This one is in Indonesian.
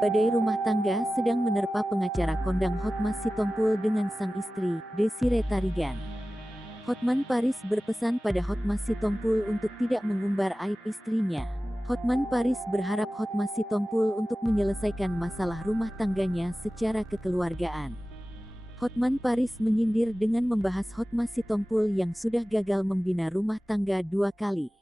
Badai rumah tangga sedang menerpa pengacara kondang Hotmas Sitompul dengan sang istri, Desire Tarigan. Hotman Paris berpesan pada Hotmas Sitompul untuk tidak mengumbar aib istrinya. Hotman Paris berharap Hotmas Sitompul untuk menyelesaikan masalah rumah tangganya secara kekeluargaan. Hotman Paris menyindir dengan membahas Hotmas Sitompul yang sudah gagal membina rumah tangga 2 kali.